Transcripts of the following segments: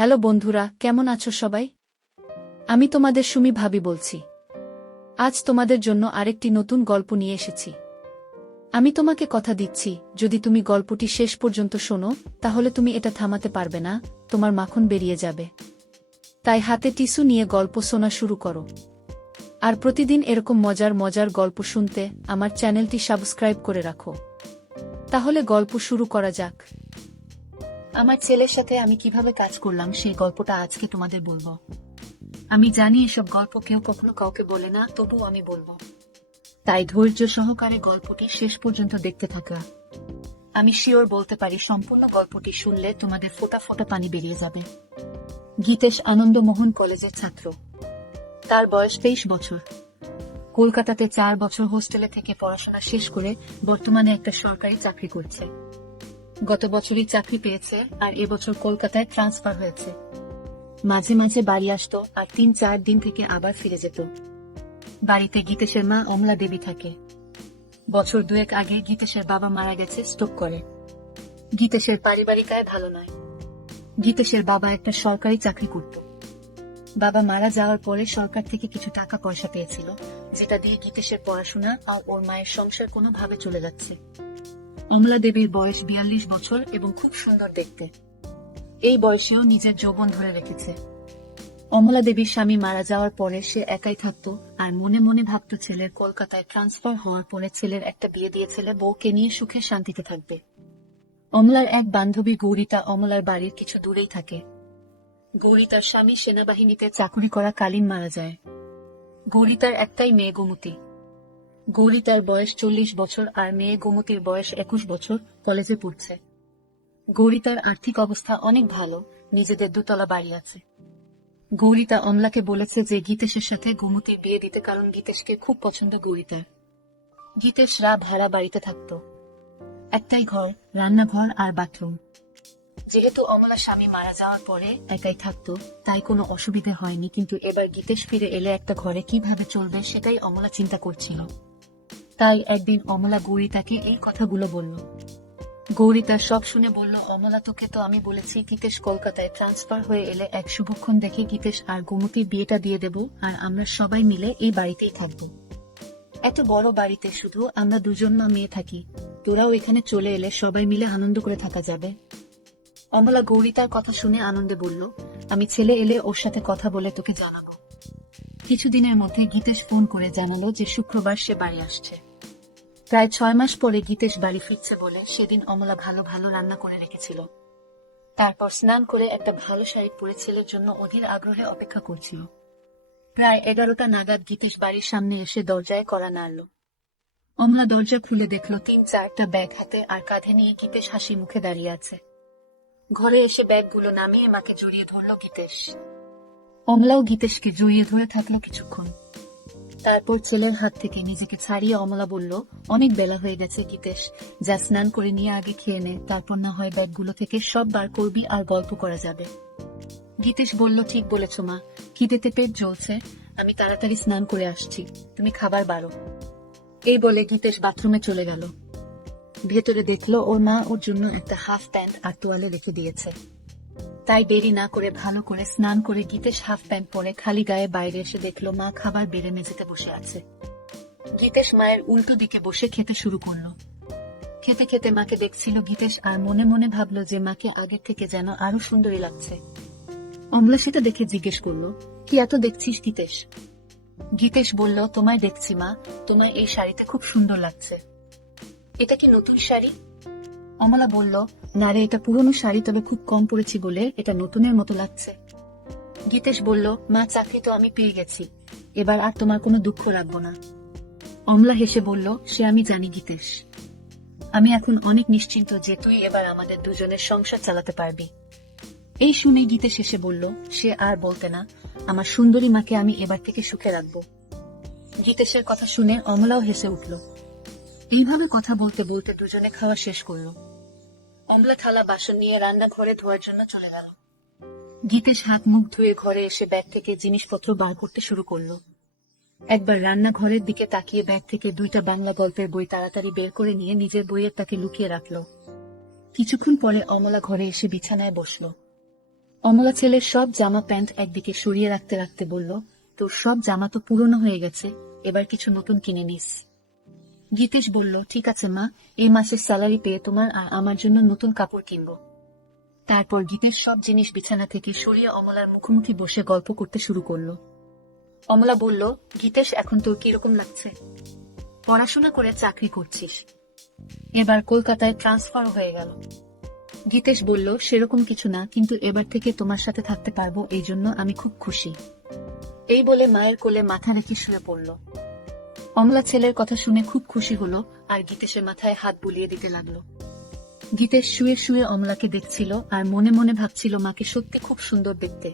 Hello বন্ধুরা, কেমন আছো সবাই? আমি তোমাদের সুমি ভাবি বলছি। আজ তোমাদের জন্য আরেকটি নতুন গল্প নিয়ে এসেছি। আমি তোমাকে কথা দিচ্ছি, যদি তুমি গল্পটি শেষ পর্যন্ত শোনো, তাহলে তুমি এটা থামাতে পারবে না, তোমার মাখন বেরিয়ে যাবে। তাই হাতে টিস্যু নিয়ে গল্প শোনা শুরু করো। আর প্রতিদিন এরকম মজার মজার গল্প শুনতে আমার চ্যানেলটি সাবস্ক্রাইব করে রাখো। তাহলে গল্প শুরু করা যাক। আমার ছেলের সাথে আমি কিভাবে কাজ করলাম সেই গল্পটা আজকে তোমাদের বলবো। আমি জানি এসব গল্প কেউ কখনো কাউকে বলে না, তবুও আমি বলবো। তাই ধৈর্য সহকারে গল্পটি শেষ পর্যন্ত দেখতে থাকা। আমি শিওর বলতে পারি সম্পূর্ণ গল্পটি শুনলে তোমাদের ফোঁটা ফোঁটা পানি বেরিয়ে যাবে। গীতেশ আনন্দমোহন কলেজের ছাত্র। তার বয়স 23 বছর। কলকাতাতে 4 বছর হোস্টেলে থেকে পড়াশোনা শেষ করে বর্তমানে একটা সরকারি চাকরি করছে। গত বছরই চাকরি পেয়েছে আর এবছর কলকাতায় ট্রান্সফার হয়েছে। মাঝে মাঝে বাড়ি আসতো আর 3-4 দিন থেকে আবার ফিরে যেত। বাড়িতে গীতেশের মা অমলা দেবী থাকে। বছর 2 আগে গীতেশের বাবা মারা গেছে স্ট্রোক করে। গীতেশের পারিবারিক আয় ভালো নয়। গীতেশের বাবা একটা সরকারি চাকরি করত। বাবা মারা যাওয়ার পরে সরকার থেকে কিছু টাকা পয়সা পেয়েছিল, যেটা দিয়ে গীতেশের পড়াশোনা আর ওর মায়ের সংসার কোনোভাবে চলে যাচ্ছে। অমলা দেবীর বয়স 42 বছর এবং খুব সুন্দর দেখতে। এই বয়সেও নিজের যৌবন ধরে রেখেছে। অমলা দেবীর স্বামী মারা যাওয়ার পরে সে একাই থাকত আর মনে মনে ভাবত ছেলের কলকাতায় ট্রান্সফার হওয়ার পরে ছেলের একটা বিয়ে দিয়ে ছেলে বউকে নিয়ে সুখে শান্তিতে থাকবে। অমলার এক বান্ধবী গৌরিতা অমলার বাড়ির কিছু দূরেই থাকে। গৌরিতার স্বামী সেনাবাহিনীতে চাকরি করা কালীন মারা যায়। গৌরিতার একটাই মেয়ে গোমতী। গৌরিতার বয়স 40 বছর আর মেয়ে গোমতীর বয়স 21 বছর, কলেজে পড়ছে। গৌরিতার আর্থিক অবস্থা অনেক ভালো, নিজেদের 2 তলা বাড়ি আছে। গৌরিতা অমলাকে বলেছে যে গীতেশের সাথে গোমতীর বিয়ে দিতে, কারণ গীতেশকে খুব পছন্দ গৌরিতার। গীতেশরা ভাড়া বাড়িতে থাকত। একটাই ঘর, রান্নাঘর আর বাথরুম। যেহেতু অমলা স্বামী মারা যাওয়ার পরে একাই থাকত, তাই কোনো অসুবিধে হয়নি, কিন্তু এবার গীতেশ ফিরে এলে একটা ঘরে কিভাবে চলবে সেটাই অমলা চিন্তা করছিল। তাই একদিন অমলা গৌরিতাকে এই কথাগুলো বলল। গৌরিতা সব শুনে বলল, অমলা তোকে তো আমি বলেছি গীতেশ কলকাতায় ট্রান্সফার হয়ে এলে এক শুভক্ষণ দেখে গীতেশ আর গোমতীর বিয়েটা দিয়ে দেব আর আমরা সবাই মিলে এই বাড়িতেই থাকব। এত বড় বাড়িতে শুধু আমরা 2জন মা মেয়ে থাকি, তোরাও এখানে চলে এলে সবাই মিলে আনন্দ করে থাকা যাবে। অমলা গৌরিতার কথা শুনে আনন্দে বলল, আমি ছেলে এলে ওর সাথে কথা বলে তোকে জানাবো। কিছুদিনের মধ্যে গীতেশ ফোন করে জানালো যে শুক্রবার সে বাড়ি আসছে। প্রায় 6 মাস পরে গীতেশ বাড়ি ফিরছে বলে সেদিন অমলা ভালো ভালো রান্না করে রেখেছিল। তারপর স্নান করে একটা ভালো শাড়ি পরে ছেলের জন্য অধীর আগ্রহে অপেক্ষা করছিল। প্রায় 11টা নাগাদ গীতেশ বাড়ির সামনে এসে দরজায় কড়া নাড়ল। অমলা দরজা খুলে দেখল 3-4টা ব্যাগ হাতে আর কাঁধে নিয়ে গীতেশ হাসি মুখে দাঁড়িয়ে আছে। ঘরে এসে ব্যাগগুলো নামিয়ে মাকে জড়িয়ে ধরল গীতেশ। অমলাও গীতেশকে জড়িয়ে ধরে থাকলো কিছুক্ষণ। তারপর ছেলের হাত থেকে নিজেকে ছাড়িয়ে অমলা বলল, অনেক বেলা হয়ে গেছে গীতেশ, যা স্নান করে নিয়ে আগে খেয়ে নে, তারপর না হয় ব্যাগগুলো থেকে সব বার করবি আর গল্প করা যাবে। গীতেশ বলল, ঠিক বলেছ মা, খিদেতে পেট জ্বলছে, আমি তাড়াতাড়ি স্নান করে আসছি, তুমি খাবার বাড়ো। এই বলে গীতেশ বাথরুমে চলে গেল। ভেতরে দেখলো ওর মা ওর জন্য একটা হাফ প্যান্ট আর তোয়ালে রেখে দিয়েছে। তাই দেরি না করে ভালো করে স্নান করে গীতেশ হাফ প্যান্ট পরে খালি গায়ে বাইরে এসে দেখলো মা খাবার বেড়ে মেঝেতে বসে আছে। গীতেশ মায়ের উল্টো দিকে বসে খেতে শুরু করলো। খেতে খেতে মাকে দেখছিল গীতেশ আর মনে মনে ভাবলো যে মাকে আগের থেকে যেন আরো সুন্দরী লাগছে। অমলা সেটা দেখে জিজ্ঞেস করলো, কি এত দেখছিস গীতেশ? গীতেশ বলল, তোমায় দেখছি মা, তোমায় এই শাড়িতে খুব সুন্দর লাগছে। এটা কি নতুন শাড়ি? অমলা বলল, না রে, এটা পুরনো শাড়ি, তবে খুব কম পরেছি বলে এটা নতুনের মতো লাগছে। গীতেশ বলল, মা চাকরি তো আমি পেয়ে গেছি, এবার আর তোমার কোনো দুঃখ রাখবো না। অমলা হেসে বলল, সে আমি জানি গীতেশ, আমি এখন অনেক নিশ্চিন্ত যে তুই এবার আমাদের 2জনের সংসার চালাতে পারবি। এই শুনে গীতেশ হেসে বলল, সে আর বলতে না, আমার সুন্দরী মাকে আমি এবার থেকে সুখে রাখবো। গীতেশের কথা শুনে অমলাও হেসে উঠল। এইভাবে কথা বলতে বলতে 2জনে খাওয়া শেষ করলো। অমলা থালা বাসন নিয়ে রান্নাঘরে ধোয়ার জন্য চলে গেল। গীতেশ হাত মুখ ধুয়ে ঘরে এসে ব্যাগ থেকে জিনিসপত্র বার করতে শুরু করলো। একবার রান্নাঘরের দিকে তাকিয়ে ব্যাগ থেকে 2টা বাংলা গল্পের বই তাড়াতাড়ি বের করে নিয়ে নিজের বইয়ের তাকে লুকিয়ে রাখলো। কিছুক্ষণ পরে অমলা ঘরে এসে বিছানায় বসলো। অমলা ছেলের সব জামা প্যান্ট একদিকে সরিয়ে রাখতে রাখতে বলল, তোর সব জামা তো পুরনো হয়ে গেছে, এবার কিছু নতুন কিনে নিস। গীতেশ বলল, ঠিক আছে মা, এই মাসের স্যালারি পেয়ে তোমার আর আমার জন্য নতুন কাপড় কিনবো। তারপর গীতেশ সব জিনিস বিছানা থেকে সরিয়ে অমলার মুখোমুখি বসে গল্প করতে শুরু করলো। অমলা বলল, গীতেশ, এখন তোর কিরকম লাগছে? পড়াশোনা করে চাকরি করছিস, এবার কলকাতায় ট্রান্সফার হয়ে গেল। গীতেশ বলল, সেরকম কিছু না, কিন্তু এবার থেকে তোমার সাথে থাকতে পারবো, এই জন্য আমি খুব খুশি। এই বলে মায়ের কোলে মাথা রেখে শুয়ে পড়ল। অমলা ছেলের কথা শুনে খুব খুশি হলো আর গীতেশের মাথায় হাত বুলিয়ে দিতে লাগলো। গীতেশ শুয়ে শুয়ে অমলাকে দেখছিল আর মনে মনে ভাবছিল মাকে সত্যি খুব সুন্দর দেখতে।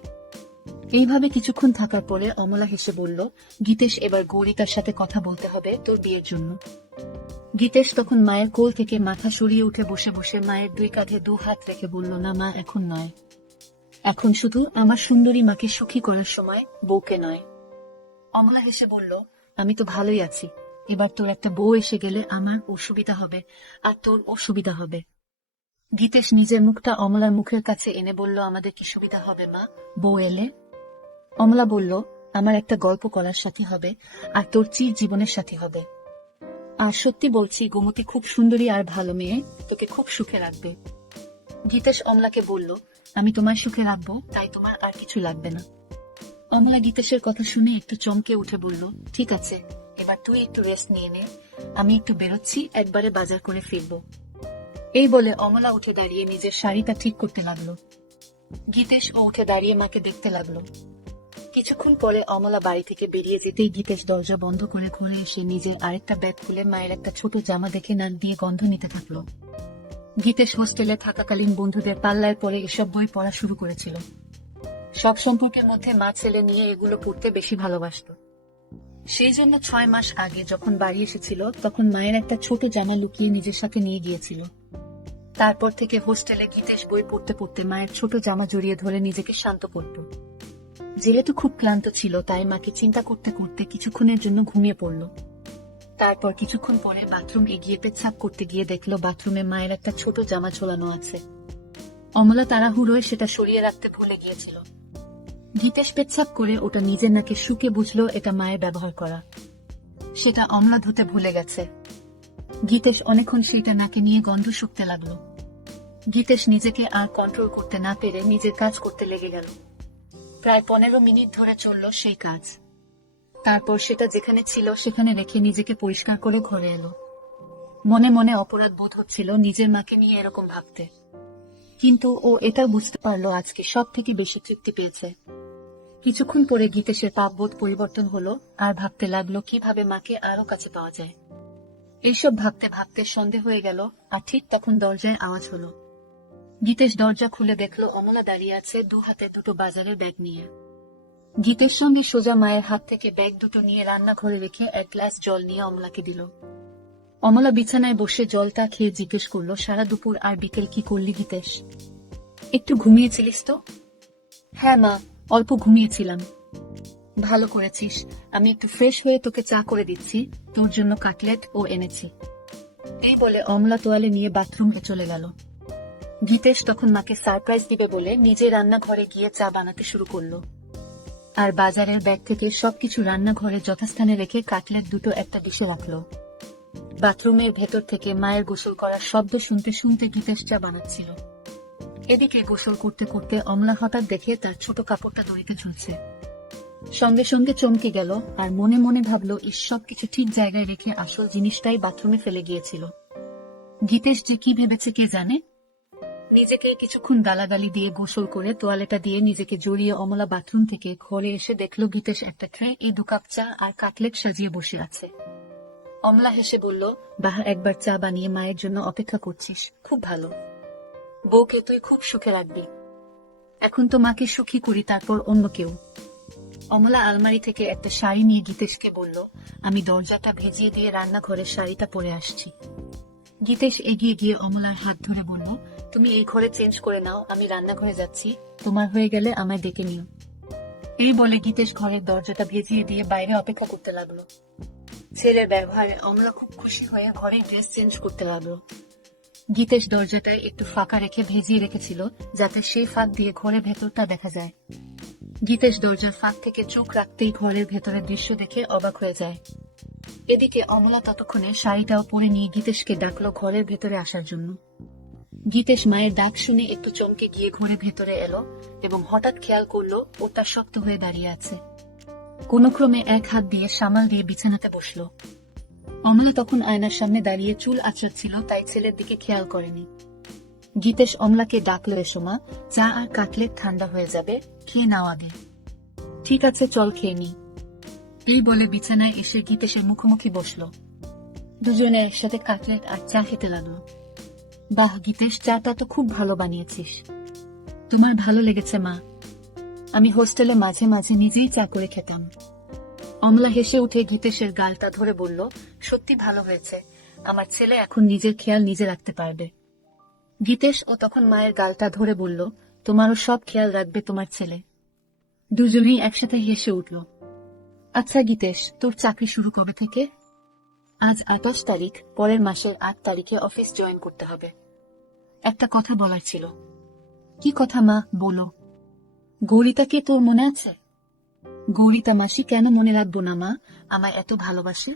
এইভাবে কিছুক্ষণ থাকার পরে অমলা হেসে বলল, গীতেশ, এবার গৌরিতার সাথে কথা বলতে হবে তোর বিয়ের জন্য। গীতেশ তখন মায়ের কোল থেকে মাথা সরিয়ে উঠে বসে বসে মায়ের দুই কাঁধে দু হাত রেখে বলল, না মা, এখন নয়, এখন শুধু আমার সুন্দরী মাকে সুখী করার সময়, বউকে নয়। অমলা হেসে বলল, আমি তো ভালোই আছি, এবার তোর একটা বউ এসে গেলে আমার অসুবিধা হবে আর তোর অসুবিধা হবে। গীতেশ নিজের মুখটা অমলার মুখের কাছে এনে বলল, আমাদের কি সুবিধা হবে মা, বউ এলে? অমলা বলল, আমার একটা গল্প করার সাথী হবে আর তোর চির জীবনের সাথী হবে। আর সত্যি বলছি, গোমতী খুব সুন্দরী আর ভালো মেয়ে, তোকে খুব সুখে রাখবে। গীতেশ অমলাকে বলল, আমি তোমার সুখে রাখবো, তাই তোমার আর কিছু লাগবে না। অমলা গীতেশের কথা শুনে একটু চমকে উঠে বলল, ঠিক আছে, এবার তুই একটু রেস্ট নিয়ে নে, আমি একটু বেরোচ্ছি, একবারে বাজার করে ফিরবো। এই বলে অমলা উঠে দাঁড়িয়ে নিজের শাড়িটা ঠিক করতে লাগলো। গীতেশ ও উঠে দাঁড়িয়ে মাকে দেখতে লাগলো। কিছুক্ষণ পরে অমলা বাড়ি থেকে বেরিয়ে যেতেই গীতেশ দরজা বন্ধ করে ঘরে এসে নিজের আরেকটা ব্যাগ খুলে মায়ের একটা ছোট জামা দেখে নাক দিয়ে গন্ধ নিতে থাকলো। গীতেশ হোস্টেলে থাকাকালীন বন্ধুদের পাল্লায় পরে এসব বই পড়া শুরু করেছিল। সব সম্পর্কের মধ্যে মা ছেলে নিয়ে এগুলো পড়তে বেশি ভালোবাসত। সেই জন্য 6 মাস আগে যখন বাড়ি এসেছিল তখন মায়ের একটা ছোট জামা লুকিয়ে নিজের সাথে নিয়ে গিয়েছিল। তারপর থেকে হোস্টেলে গীতেশ বই পড়তে পড়তে মায়ের ছোট জামা জড়িয়ে ধরে নিজেকে শান্ত করত। যেহেতু খুব ক্লান্ত ছিল তাই মাকে চিন্তা করতে করতে কিছুক্ষণের জন্য ঘুমিয়ে পড়ল। তারপর কিছুক্ষণ পরে বাথরুম এগিয়ে পেচ্ছাপ করতে গিয়ে দেখলো বাথরুমে মায়ের একটা ছোট জামা ঝোলানো আছে। অমলা তাড়াহুড়োয় সেটা সরিয়ে রাখতে ভুলে গিয়েছিল। গীতেশ পেচ্ছাপ করে ওটা নিজের নাকে শুকে বুঝলো এটা মায়ের ব্যবহার করা। সেটা অমলা ধুতে ভুলে গেছে। গীতেশ অনেকক্ষণ সেটা নাকে নিয়ে গন্ধ শুকতে লাগলো। গীতেশ নিজেকে আর কন্ট্রোল করতে না পেরে নিজের কাজ করতে লেগে গেল। প্রায় 15 মিনিট ধরে চলল সেই কাজ। তারপর সেটা যেখানে ছিল সেখানে রেখে নিজেকে পরিষ্কার করে ঘরে এলো। মনে মনে অপরাধ বোধ হচ্ছিল নিজের মাকে নিয়ে এরকম ভাবতে, কিন্তু ও এটা বুঝতে পারলো আজকে সব থেকে বেশি তৃপ্তি পেয়েছে। কিছুক্ষণ পরে গীতেশের পাপবোধ পরিবর্তন হলো আর ভাবতে লাগলো কিভাবে মাকে আরো কাছে পাওয়া যায়। এইসব ভাবতে ভাবতে সন্ধে হয়ে গেল আর ঠিক তখন দরজায় আওয়াজ হলো। গীতেশ দরজা খুলে দেখলো অমলা দাঁড়িয়ে আছে দু হাতে দুটো বাজারের ব্যাগ নিয়ে। গীতের সঙ্গে সোজা মায়ের হাত থেকে ব্যাগ দুটো নিয়ে রান্নাঘরে রেখে এক গ্লাস জল নিয়ে অমলাকে দিল। অমলা বিছানায় বসে জলটা খেয়ে জিজ্ঞেস করলো, সারা দুপুর আর বিকেল কি করলি গীতেশ? একটু ঘুমিয়েছিলিস তো? হ্যাঁ মা, অল্প ঘুমিয়েছিলাম। ভালো করেছিস, আমি একটু ফ্রেশ হয়ে তোকে চা করে দিচ্ছি, তোর জন্য কাটলেট ও এনেছি। এই বলে অমলা তোয়ালে নিয়ে বাথরুমে চলে গেল। গীতেশ তখন মাকে সারপ্রাইজ দিবে বলে নিজে রান্নাঘরে গিয়ে চা বানাতে শুরু করলো। আর বাজারের ব্যাগ থেকে সবকিছু রান্নাঘরে যথাস্থানে রেখে কাটলেট দুটো একটা ডিশে রাখলো। বাথরুমের ভেতর থেকে মায়ের গোসল করার শব্দ শুনতে শুনতে গীতেশ চা বানাচ্ছিল। এদিকে গোসল করতে করতে অমলা হঠাৎ দেখে তার ছোট কাপড়টা দড়িতে ঝুলছে। সঙ্গে সঙ্গে চমকে গেল আর মনে মনে ভাবলো, সব কিছু ঠিক জায়গায় রেখে আসল জিনিসটাই বাথরুমে ফেলে গিয়েছিল। গীতেশ যে কি ভেবেছে কে জানে। নিজেকে কিছুক্ষণ গালাগালি দিয়ে গোসল করে তোয়ালেটা দিয়ে নিজেকে জড়িয়ে অমলা বাথরুম থেকে ঘরে এসে দেখলো গীতেশ একটা ট্রে এই 2 কাপ চা আর কাটলেট সাজিয়ে বসে আছে। অমলা হেসে বলল, বাহ, একবার চা বানিয়ে মায়ের জন্য অপেক্ষা করছিস, খুব ভালো। বউকে তুই খুব সুখে রাখবি। এখন তো মাকে সুখী করি, তারপর অন্য কেউ। অমলা আলমারি থেকে একটা শাড়ি নিয়ে গীতেশকে বলল, আমি দরজাটা ভেজিয়ে দিয়ে রান্নাঘরের শাড়িটা পরে আসছি। গীতেশ এগিয়ে গিয়ে অমলার হাত ধরে বলল, তুমি এই ঘরে চেঞ্জ করে নাও, আমি রান্নাঘরে যাচ্ছি, তোমার হয়ে গেলে আমায় ডেকে নিও। এই বলে গীতেশ ঘরের দরজাটা ভেজিয়ে দিয়ে বাইরে অপেক্ষা করতে লাগলো। ছেলের ব্যবহারে অমলা খুব খুশি হয়ে ঘরে ড্রেস চেঞ্জ করতে লাগলো। গীতেশ দরজাটায় একটু ফাঁকা রেখে ভেজিয়ে রেখেছিল, যাতে সেই ফাঁক দিয়ে ঘরের ভেতরটা দেখা যায়। গীতেশ দরজার ফাঁক থেকে চোখ রাখতেই ঘরের ভেতরের দৃশ্য দেখে অবাক হয়ে যায়। এদিকে অমলা ততক্ষণে শাড়িটাও পরে নিয়ে গীতেশকে ডাকলো ঘরের ভেতরে আসার জন্য। গীতেশ মায়ের ডাক শুনে একটু চমকে গিয়ে ঘরের ভেতরে এলো এবং হঠাৎ খেয়াল করলো ওটা শক্ত হয়ে দাঁড়িয়ে আছে। কোনো ক্রমে এক হাত দিয়ে সামাল দিয়ে বিছানাতে বসলো। অমলা তখন আয়নার সামনে দাঁড়িয়ে চুল আঁচড়াচ্ছিল, তাই ছেলের দিকে খেয়াল করেনি। গীতেশ অমলাকে ডাকলো, এসো মা, চা আর কাটলেট ঠান্ডা হয়ে যাবে, খেয়ে নাও আগে। ঠিক আছে, চল খেয়ে নি। এই বলে বিছানায় এসে গীতেশের মুখোমুখি বসলো। দুজনে একসাথে কাটলেট আর চা খেতে লাগলো। বাহ গীতেশ, চাটা তো খুব ভালো বানিয়েছিস। তোমার ভালো লেগেছে মা? আমি হোস্টেলে মাঝে মাঝে নিজেই চা করে খেতাম। অমলা হেসে উঠে গীতেশের গালটা ধরে বলল, সত্যি ভালো হয়েছে, আমার ছেলে এখন নিজের খেয়াল নিজে রাখতে পারবে। গীতেশ ও তখন মায়ের গালটা ধরে বলল, তোমারও সব খেয়াল রাখবে তোমার ছেলে। দুজনেই একসাথে হেসে উঠল। আচ্ছা গীতেশ, তোর চাকরি শুরু কবে থেকে? আজ 28 তারিখ, পরের মাসের 8 তারিখে অফিস জয়েন করতে হবে। একটা কথা বলার ছিল। কি কথা মা, বলো। গৌরিতাকে তোর মনে আছে? গৌরিতা মাসি কেন মনে রাখবো না মা, আমায় এত ভালোবাসে।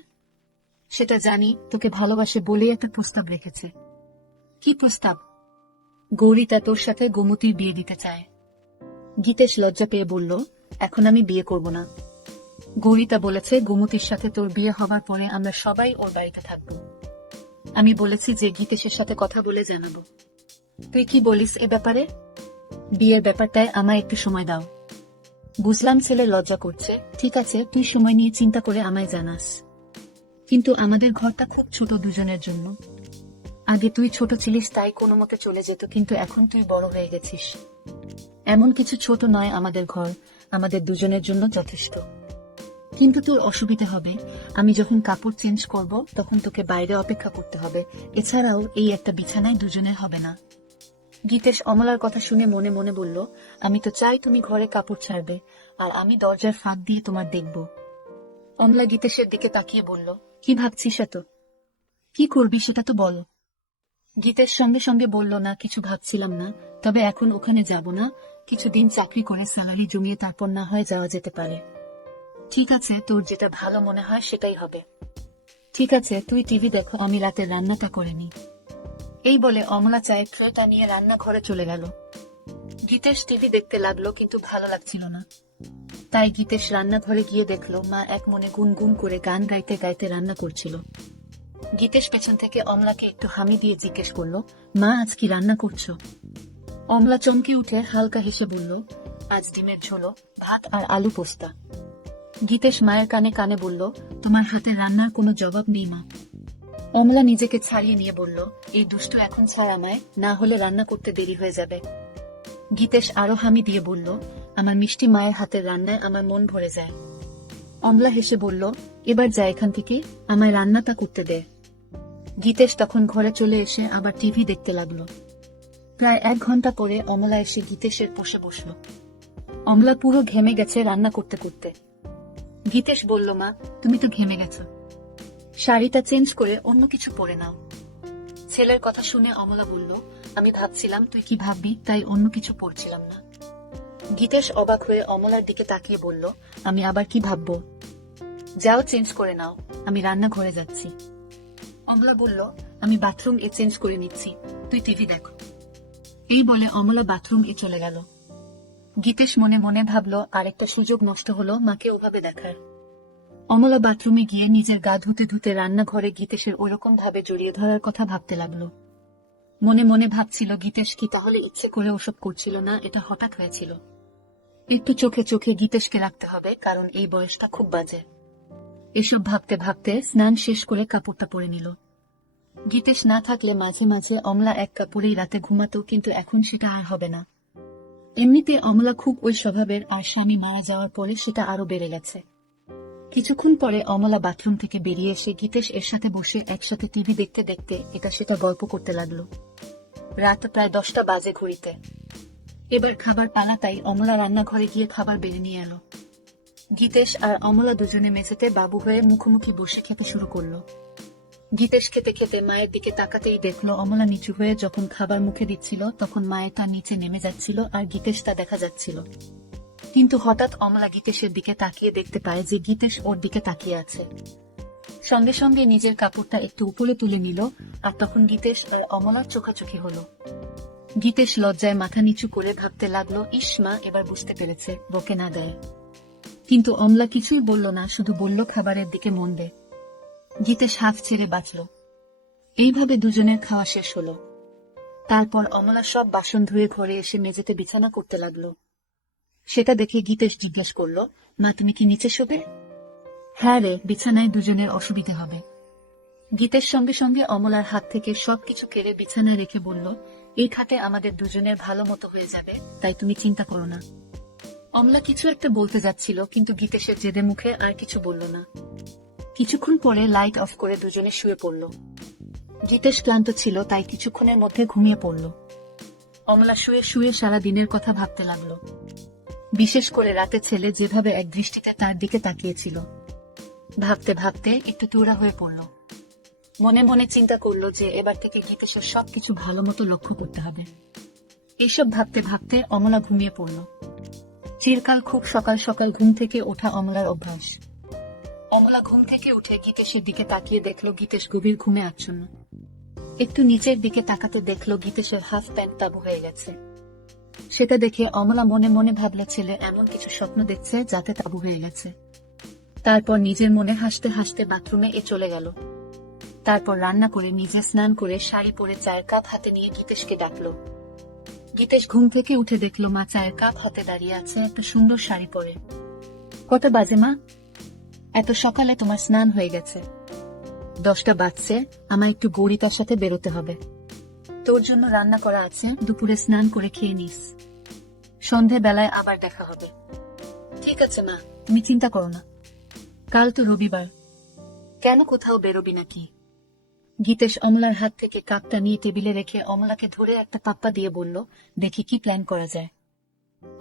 সেটা জানি, তোকে ভালোবাসে বলেই একটা প্রস্তাব রেখেছে। কি প্রস্তাব? গৌরিতা তোর সাথে গোমতীর বিয়ে দিতে চায়। গীতেশ লজ্জা পেয়ে বলল, এখন আমি বিয়ে করব না। গৌরিতা বলেছে গোমতীর সাথে তোর বিয়ে হবার পরে আমরা সবাই ওর বাড়িতে থাকব। আমি বলেছি যে গীতেশের সাথে কথা বলে জানাবো। তুই কি বলিস এ ব্যাপারে? বিয়ের ব্যাপারটায় আমায় একটু সময় দাও। বুঝলাম ছেলে লজ্জা করছে, ঠিক আছে, তুই সময় নিয়ে চিন্তা করে আমায় জানাস। কিন্তু আমাদের ঘরটা খুব ছোট দুজনের জন্য। আগে তুই ছোট ছিলিস তাই কোনো মতে চলে যেত, কিন্তু এখন তুই বড় হয়ে গেছিস। এমন কিছু ছোট নয় আমাদের ঘর, আমাদের দুজনের জন্য যথেষ্ট। কিন্তু তোর অসুবিধা হবে, আমি যখন কাপড় চেঞ্জ করব তখন তোকে বাইরে অপেক্ষা করতে হবে। এছাড়াও এই একটা বিছানায় দুজনের হবে না। গীতেশ অমলার কথা শুনে মনে মনে বলল, আমি তো চাই তুমি ঘরে কাপড় ছাড়বে আর আমি দরজার ফাঁক দিয়ে তোমার দেখব। অমলা গীতেশের দিকে তাকিয়ে বলল, কি ভাবছিস এত? কি করবি সেটা তো বলো। গীতেশ সঙ্গে সঙ্গে বলল, না কিছু ভাবছিলাম না, তবে এখন ওখানে যাব না, কিছুদিন চাকরি করে স্যালারি জমিয়ে তারপর না হয় যাওয়া যেতে পারে। ঠিক আছে, তোর যেটা ভালো মনে হয় সেটাই হবে। ঠিক আছে, তুই টিভি দেখো, আমি রাতের রান্নাটা করে নি। এই বলে অমলা চায়ের ট্রেটা নিয়ে রান্নাঘরে চলে গেল। গীতেশ টিভি দেখতে লাগলো, কিন্তু ভালো লাগছিল না। তাই গীতেশ রান্নাঘরে গিয়ে দেখলো মা এক মনে গুনগুন করে গান গাইতে গাইতে রান্না করছিল। গীতেশ পেছন থেকে অমলাকে একটু হামি দিয়ে জিজ্ঞেস করলো, মা আজ কি রান্না করছো? অমলা চমকে উঠে হালকা হেসে বলল, আজ ডিমের ঝোলো, ভাত আর আলু পোস্তা। গীতেশ মায়ের কানে কানে বলল, তোমার হাতের রান্নার কোনো জবাব নেই মা। অমলা নিজেকে ছাড়িয়ে নিয়ে বলল, এই দুষ্টু এখন ছাড় আমায়, না হলে রান্না করতে দেরি হয়ে যাবে। গীতেশ আরো হামি দিয়ে বলল, আমার মিষ্টি মায়ের হাতের রান্নায় আমার মন ভরে যায়। অমলা হেসে বলল, এবার যা এখান থেকে, আমায় রান্নাটা করতে দে। গীতেশ তখন ঘরে চলে এসে আবার টিভি দেখতে লাগলো। প্রায় 1 ঘন্টা পরে অমলা এসে গীতেশের পাশে বসল। অমলা পুরো ঘেমে গেছে রান্না করতে করতে। গীতেশ বলল, মা তুমি তো ঘেমে গেছো, শাড়িটা চেঞ্জ করে অন্য কিছু পরে নাও। ছেলের কথা শুনে অমলা বলল, আমি ভাবছিলাম তুই কি ভাববি, তাই অন্য কিছু পরছিলাম না। গীতেশ অবাক হয়ে অমলার দিকে তাকিয়ে বলল, আমি আবার কি ভাববো? যাও চেঞ্জ করে নাও, আমি রান্নাঘরে যাচ্ছি। অমলা বলল, আমি বাথরুম এ চেঞ্জ করে নিচ্ছি, তুই টিভি দেখো। এই বলে অমলা বাথরুম এ চলে গেল। গীতেশ মনে মনে ভাবল, আরেকটা সুযোগ নষ্ট হলো মাকে ওভাবে দেখার। অমলা বাথরুমে গিয়ে নিজের গা ধুতে ধুতে রান্নাঘরে গীতেশের ওরকম ভাবে জড়িয়ে ধরার কথা ভাবতে লাগলো। মনে মনে ভাবছিল, গীতেশ কি তাহলে ইচ্ছে করে ওসব করছিল না, এটা হঠাৎ হয়েছিল। একটু চোখে চোখে গীতেশকে রাখতে হবে, কারণ এই বয়সটা খুব বাজে। এসব ভাবতে ভাবতে স্নান শেষ করে কাপড়টা পরে নিল। গীতেশ না থাকলে মাঝে মাঝে অমলা এক কাপড়েই রাতে ঘুমাতো, কিন্তু এখন সেটা আর হবে না। এমনিতে অমলা খুব ওই স্বভাবের, আর স্বামী মারা যাওয়ার পরে সেটা আরো বেড়ে গেছে। কিছুক্ষণ পরে অমলা বাথরুম থেকে বেরিয়ে এসে গীতেশ এর সাথে বসে একসাথে টিভি দেখতে দেখতে এটা সেটা গল্প করতে লাগলো। রাত প্রায় 10টা বাজে ঘড়িতে। এবার খাবার পালা, তাই অমলা রান্নাঘরে গিয়ে খাবার বেড়ে নিয়ে এলো। গীতেশ আর অমলা দুজনে মেঝেতে বাবু হয়ে মুখোমুখি বসে খেতে শুরু করলো। গীতেশ খেতে খেতে মায়ের দিকে তাকাতেই দেখলো অমলা নিচু হয়ে যখন খাবার মুখে দিচ্ছিল তখন মায়ের তা নিচে নেমে যাচ্ছিল আর গীতেশ তা দেখা যাচ্ছিল। কিন্তু হঠাৎ অমলা গীতেশের দিকে তাকিয়ে দেখতে পায় যে গীতেশ ওর দিকে তাকিয়ে আছে। সঙ্গে সঙ্গে নিজের কাপড়টা একটু উপরে তুলে নিল আর তখন গীতেশ আর অমলার চোখাচোখি হলো। গীতেশ লজ্জায় মাথা নিচু করে ভাবতে লাগলো, ইস মা এবার বুঝতে পেরেছে, বকে না দেয়। কিন্তু অমলা কিছুই বলল না, শুধু বলল খাবারের দিকে মন দে। গীতেশ হাফ ছেড়ে বাঁচল। এইভাবে দুজনের খাওয়া শেষ হলো। তারপর অমলা সব বাসন ধুয়ে ঘরে এসে মেঝেতে বিছানা করতে লাগলো। সেটা দেখে গীতেশ জিজ্ঞেস করলো, মা তুমি কি নিচে শোবে? হ্যাঁ রে, বিছানায় দুজনের অসুবিধা হবে। গীতেশ সঙ্গে সঙ্গে অমলার হাত থেকে সবকিছু কেড়ে বিছানায় রেখে বলল, এই খাটে আমাদের দুজনের ভালো মতো হয়ে যাবে, তাই তুমি চিন্তা করো না। অমলা কিছু একটা বলতে যাচ্ছিল কিন্তু গীতেশের জেদে মুখে আর কিছু বলল না। কিছুক্ষণ পরে লাইট অফ করে দুজনে শুয়ে পড়ল। গীতেশ ক্লান্ত ছিল তাই কিছুক্ষণের মধ্যে ঘুমিয়ে পড়ল। অমলা শুয়ে শুয়ে সারা দিনের কথা ভাবতে লাগলো। বিশেষ করে রাতে ছেলে যেভাবে এক দৃষ্টিতে তার দিকে তাকিয়েছিল। ভাবতে ভাবতে একটু তুড়া হয়ে পড়ল। মনে মনে চিন্তা করলো যে এবার থেকে গীতেশের সবকিছু ভালো মতো লক্ষ্য করতে হবে। এইসব ভাবতে ভাবতে অমলা ঘুমিয়ে পড়ল। চিরকাল খুব সকাল সকাল ঘুম থেকে ওঠা অমলার অভ্যাস। অমলা ঘুম থেকে উঠে গীতেশের দিকে তাকিয়ে দেখলো গীতেশ গভীর ঘুমে আচ্ছন্ন। একটু নিচের দিকে তাকাতে দেখলো গীতেশের হাফ প্যান্ট তাবু হয়ে গেছে। সেটা দেখে অমলা মনে মনে ভাবলো ছেলে এমন কিছু স্বপ্ন দেখছে যাতে তাবু হয়ে গেছে। তারপর নিজের মনে হাসতে হাসতে বাথরুমে চলে গেল। তারপর রান্না করে নিজে স্নান করে শাড়ি পরে চায়ের কাপ হাতে নিয়ে গীতেশকে ডাকলো। গীতেশ ঘুম থেকে উঠে দেখলো মা চায়ের কাপ হাতে দাঁড়িয়ে আছে একটা সুন্দর শাড়ি পরে। কটা বাজে মা? এত সকালে তোমার স্নান হয়ে গেছে। 10টা বাজছে, আমার একটু গৌরিতার সাথে বেরোতে হবে। তোর জন্য রান্না করা আছে, দুপুরে স্নান করে খেয়ে নিস। সন্ধে বেলায় আবার দেখা হবে। ঠিক আছে মা, তুমি চিন্তা করো না। কাল তো রবিবার, কেন কোথাও বেরোবি নাকি? গীতেশ অমলার হাত থেকে কাপটা নিয়ে টেবিলে রেখে অমলাকে ধরে একটা পাপ্পা দিয়ে বলল, দেখি কি প্ল্যান করা যায়।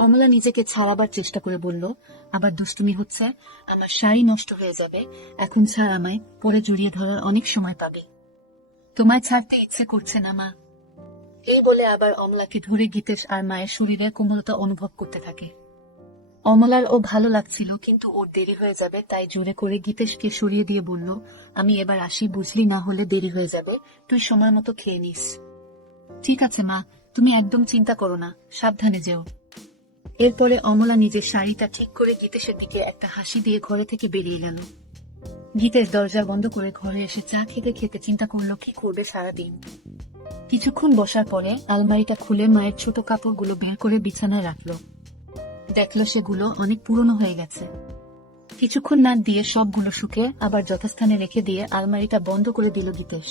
অমলা নিজেকে ছাড়াবার চেষ্টা করে বলল, আবার দুষ্টুমি হচ্ছে, আমার শাড়ি নষ্ট হয়ে যাবে, এখন ছাড় আমায়, পরে জড়িয়ে ধরার অনেক সময় পাবে। তোমায় ছাড়তে ইচ্ছে করছে না মা। এই বলে আবার অমলাকে ধরে গীতেশ আর মায়ের শরীরের কোমলতা অনুভব করতে থাকে। অমলার ও ভালো লাগছিল কিন্তু ওর দেরি হয়ে যাবে তাই জোরে করে গীতেশকে সরিয়ে দিয়ে বলল, আমি এবার আসি, বুঝলি, না হলে দেরি হয়ে যাবে, তুই সময় মতো খেয়ে নিস। ঠিক আছে মা, তুমি একদম চিন্তা করো না, সাবধানে যেও। এরপরে অমলা নিজের শাড়িটা ঠিক করে গীতেশের দিকে একটা হাসি দিয়ে ঘরে থেকে বেরিয়ে গেল। গীতেশ দরজা বন্ধ করে ঘরে এসে চা খেতে খেতে চিন্তা করলো কি করবে সারাদিন। কিছুক্ষণ বসার পরে আলমারিটা খুলে মায়ের ছোট কাপড়গুলো বের করে বিছানায় রাখলো। দেখলো সেগুলো অনেক পুরনো হয়ে গেছে। কিছুক্ষণ নাক দিয়ে সবগুলো শুকে আবার যথাস্থানে রেখে দিয়ে আলমারিটা বন্ধ করে দিল গীতেশ।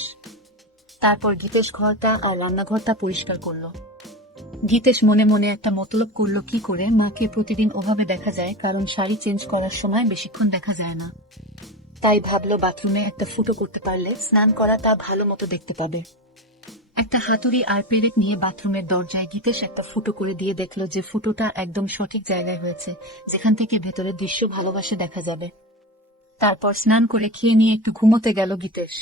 তারপর গীতেশ ঘরটা আর রান্নাঘরটা পরিষ্কার করলো। গীতেশ মনে মনে একটা মতলব করলো কি করে মাকে প্রতিদিন ওভাবে দেখা যায়, কারণ শাড়ি চেঞ্জ করার সময় বেশিক্ষণ দেখা যায় না। তাই ভাবলো বাথরুমে একটা ফুটো করতে পারলে স্নান করাটা ভালো মতো দেখতে পাবে। একটা হাতুড়ি আর পেরেক নিয়ে বাথরুমের দরজায় গীতেশ একটা ফুটো করে দিয়ে দেখলো যে ফুটোটা একদম সঠিক জায়গায় হয়েছে, যেখান থেকে ভেতরের দৃশ্য ভালোবাসে দেখা যাবে। তারপর স্নান করে খেয়ে নিয়ে একটু ঘুমোতে গেল গীতেশ।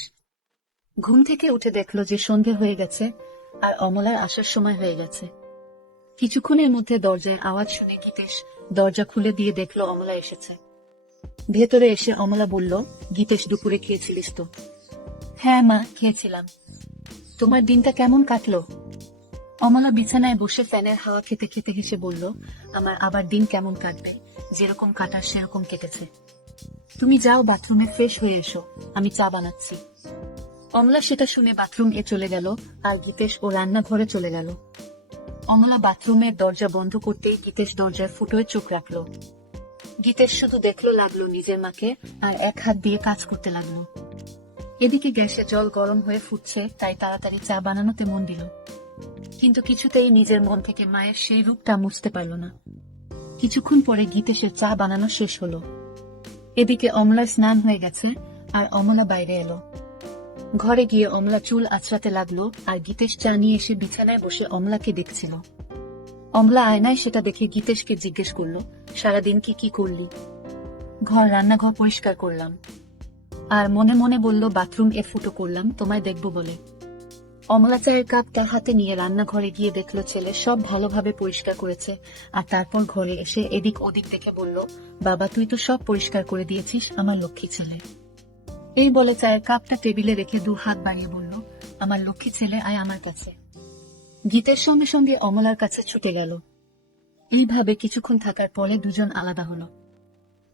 ঘুম থেকে উঠে দেখলো যে সন্ধে হয়ে গেছে আর অমলার আসার সময় হয়ে গেছে। কিছুক্ষণের মধ্যে দরজায় আওয়াজ শুনে গীতেশ দরজা খুলে দিয়ে দেখলো অমলা এসেছে। ভেতরে এসে অমলা বলল, গীতেশ দুপুরে খেয়েছিলিস তো? হ্যাঁ মা, খেয়েছিলাম। তোমার দিনটা কেমন কাটলো? অমলা বিছানায় বসে ফ্যানের হাওয়া খেতে খেতে হেসে বলল, আমার আবার দিন কেমন কাটবে, যেরকম কাটার সেরকম কেটেছে। তুমি যাও বাথরুমে ফ্রেশ হয়ে এসো, আমি চা বানাচ্ছি। অমলা সেটা শুনে বাথরুম চলে গেল আর গীতেশ ও রান্নাঘরে চলে গেল। অমলা বাথরুমের দরজা বন্ধ করতেই গীতেশ দরজার ফুটোয় চোখ রাখলো। গীতেশ শুধু দেখলো লাগলো নিজের মাকে আর এক হাত দিয়ে কাজ করতে লাগলো। এদিকে গ্যাসে জল গরম হয়ে ফুটছে তাই তাড়াতাড়ি চা বানানোতে মন দিল, কিন্তু কিছুতেই নিজের মন থেকে মায়ের সেই রূপটা মুছতে পারল না। কিছুক্ষণ পরে গীতেশের চা বানানো শেষ হলো। এদিকে অমলার স্নান হয়ে গেছে আর অমলা বাইরে এলো। ঘরে গিয়ে অমলা চুল আঁচড়াতে লাগলো আর গীতেশ চা নিয়ে এসে বিছানায় বসে অমলাকে দেখছিল। অমলা আয়নায় সেটা দেখে গীতেশকে জিজ্ঞেস করলো, সারাদিন কি কি করলি? রান্নাঘর পরিষ্কার করলাম। আর মনে মনে বলল বাথরুম ফুটো করলাম তোমায় দেখব বলে। অমলা চায়ের কাপ তার হাতে নিয়ে রান্নাঘরে গিয়ে দেখলো ছেলে সব ভালোভাবে পরিষ্কার করেছে, আর তারপর ঘরে এসে এদিক ওদিক দেখে বলল, বাবা তুই তো সব পরিষ্কার করে দিয়েছিস, আমার লক্ষ্মী ছেলে। এই বলে চায়ের কাপটা টেবিলে রেখে 2 হাত বাড়িয়ে বলল, আমার লক্ষ্মী ছেলে আয় আমার কাছে। গীতের সঙ্গে সঙ্গে অমলার কাছে ছুটে গেল। এইভাবে কিছুক্ষণ থাকার পরে দুজন আলাদা হলো।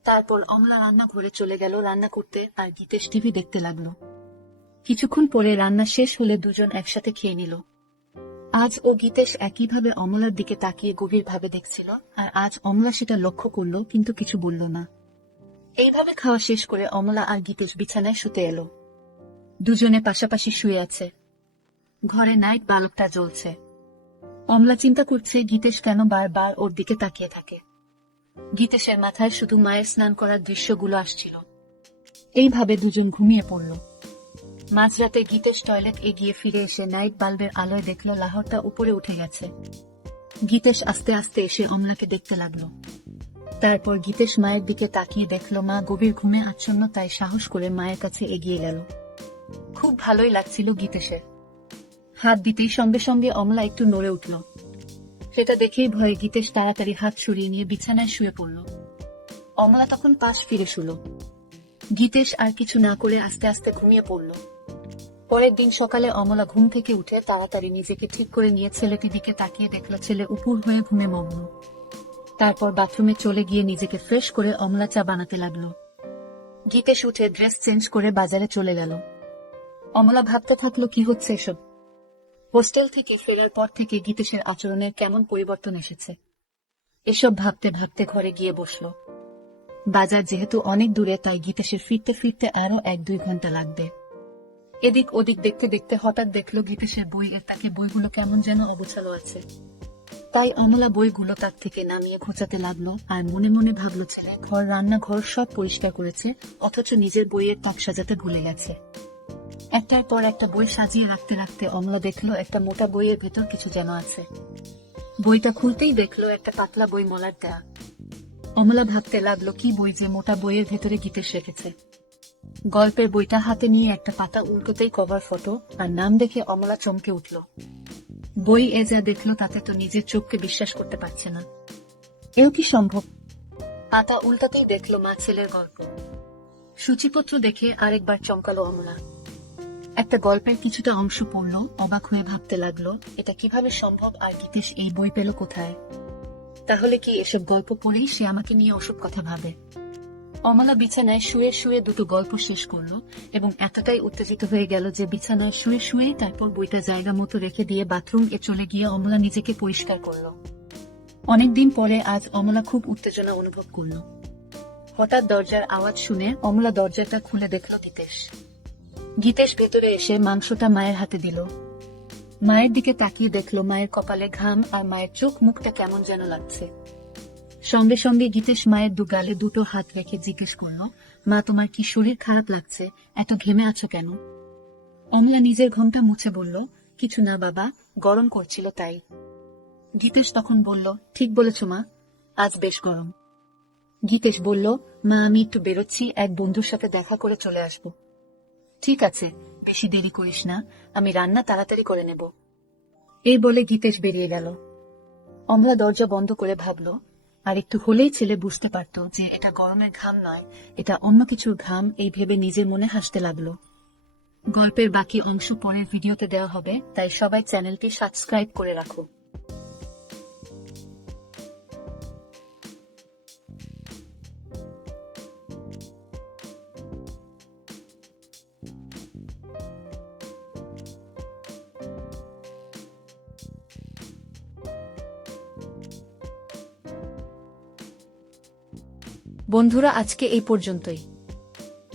তারপর অমলা রান্নাঘরে চলে গেল রান্না করতে, আর গীতেশ টিভি দেখতে লাগলো। কিছুক্ষণ পরে রান্না শেষ হলে দুজন একসাথে খেয়ে নিল। আজ ও গীতেশ একইভাবে অমলার দিকে তাকিয়ে গভীরভাবে দেখছিল, আর আজ অমলা সেটা লক্ষ্য করল কিন্তু কিছু বলল না। এইভাবে খাওয়া শেষ করে অমলা আর গীতেশ বিছানায় শুতে এলো। দুজনে পাশাপাশি শুয়ে আছে। ঘরে নাইট বাল্বটা জ্বলছে। অমলা চিন্তা করছে গীতেশ কেন বারবার ওর দিকে তাকিয়ে থাকে। গীতেশের মাথায় শুধু মায়ের স্নান করার দৃশ্যগুলো আসছিল। এইভাবে দুজন ঘুমিয়ে পড়ল। মাঝরাতে গীতেশ টয়লেট এগিয়ে ফিরে এসে নাইট বাল্বের আলোয় দেখল লাহরটা উপরে উঠে গেছে। গীতেশ আস্তে আস্তে এসে অমলাকে দেখতে লাগলো। তারপর গীতেশ মায়ের দিকে তাকিয়ে দেখল মা গভীর ঘুমে আচ্ছন্ন, তাই সাহস করে মায়ের কাছে এগিয়ে গেল। খুব ভালোই লাগছিল গীতেশের। হাত দিতেই সঙ্গে সঙ্গে অমলা একটু নড়ে উঠল। সেটা দেখেই ভয়ে গীতেশ তাড়াতাড়ি হাত সরিয়ে নিয়ে বিছানায় শুয়ে পড়ল। অমলা তখন পাশ ফিরে শুল। গীতেশ আর কিছু না করে আস্তে আস্তে ঘুমিয়ে পড়ল। পরের দিন সকালে অমলা ঘুম থেকে উঠে তাড়াতাড়ি নিজেকে ঠিক করে নিয়ে ছেলেটির দিকে তাকিয়ে দেখল ছেলে উপুর হয়ে ঘুমে মগ্ন। তারপর বাথরুমে চলে গিয়ে নিজেকে ফ্রেশ করে অমলা চা বানাতে লাগলো। গীতেশ উঠে ড্রেস চেঞ্জ করে বাজারে চলে গেল। অমলা ভাবতে থাকলো কি হচ্ছে এসব। হোস্টেল থেকে ফেরার পর থেকে গীতেশের আচরণের কেমন পরিবর্তন এসেছে। এসব ভাবতে ভাবতে ঘরে গিয়ে বসল। বাজার যেহেতু অনেক দূরে, তাই গীতেশের ফিরতে ফিরতে আরো 1-2 ঘন্টা লাগবে। এদিক ওদিক দেখতে দেখতে হঠাৎ দেখলো গীতেশের বইয়ের তাকে বইগুলো কেমন যেন অগোছালো আছে। তাই অমলা বইগুলো তার থেকে নামিয়ে খোঁচাতে লাগলো, আর মনে মনে ভাবলো ছেলে ঘর রান্নাঘর সব পরিষ্কার করেছে, অথচ নিজের বইয়ের তাক সাজাতে ভুলে গেছে। একটার পর একটা বই সাজিয়ে রাখতে রাখতে অমলা দেখলো একটা মোটা বইয়ের ভেতর কিছু যেন আছে। বইটা খুলতেই দেখলো একটা পাতলা বই মলার দেয়া। অমলা ভাবতে লাগলো কি বই যে মোটা বইয়ের ভেতরে গীতেশ রেখেছে। গল্পের বইটা হাতে নিয়ে একটা পাতা উল্টোতেই কভার ফটো আর নাম দেখে অমলা চমকে উঠল। বই যা দেখলো তাতে তো নিজের চোখকে বিশ্বাস করতে পারছে না। এও কি সম্ভব? পাতা উল্টাতেই দেখলো মা ছেলের গল্প। সূচিপত্র দেখে আরেকবার চমকালো অমলা। একটা গল্পের কিছুটা অংশ পড়লো, অবাক হয়ে ভাবতে লাগলো এটা কিভাবে সম্ভব, আর গীতেশ এই বই পেল কোথায়? তাহলে কি এসব গল্প পড়েই সে আমাকে নিয়ে ওসব কথা ভাবে? অমলা বিছানায় শুয়ে শুয়ে 2টো গল্প শেষ করলো এবং এতটাই উত্তেজিত হয়ে গেল যে বিছানায় শুয়ে শুয়েই তারপর বইটা জায়গা মতো রেখে দিয়ে বাথরুম চলে গিয়ে অমলা নিজেকে পরিষ্কার করলো। অনেকদিন পরে আজ অমলা খুব উত্তেজনা অনুভব করলো। হঠাৎ দরজার আওয়াজ শুনে অমলা দরজাটা খুলে দেখলো গীতেশ। গীতেশ ভেতরে এসে মাংসটা মায়ের হাতে দিল। মায়ের দিকে তাকিয়ে দেখলো মায়ের কপালে ঘাম, আর মায়ের চোখ মুখটা কেমন যেন লাগছে। সঙ্গে সঙ্গে গীতেশ মায়ের 2 গালে 2টো হাত রেখে জিজ্ঞেস করলো, মা তোমার কি শরীর খারাপ লাগছে, এত ঘেমে আছো কেন? অমলা নিজের ঘোমটা মুছে বলল, কিছু না বাবা, গরম করছিল তাই। গীতেশ তখন বলল, ঠিক বলেছ মা, আজ বেশ গরম। গীতেশ বলল, মা আমি একটু বেরোচ্ছি, এক বন্ধুর সাথে দেখা করে চলে আসব। ঠিক আছে, বেশি দেরি করিস না, আমি রান্না তাড়াতাড়ি করে নেব। এই বলে গীতেশ বেরিয়ে গেল। অমলা দরজা বন্ধ করে ভাবল, আর একটু হলেই ছেলে বুঝতে পারত যে এটা গরমের ঘাম নয়, এটা অন্য কিছুর ঘাম। এই ভেবে নিজের মনে হাসতে লাগলো। গল্পের বাকি অংশ পরের ভিডিওতে দেওয়া হবে, তাই সবাই চ্যানেলটি সাবস্ক্রাইব করে রাখো। বন্ধুরা, আজকে এই পর্যন্তই।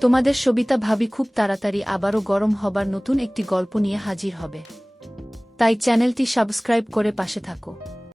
তোমাদের সবিতা ভাবি খুব তাড়াতাড়ি আবারও গরম হবার নতুন একটি গল্প নিয়ে হাজির হবে, তাই চ্যানেলটি সাবস্ক্রাইব করে পাশে থাকো।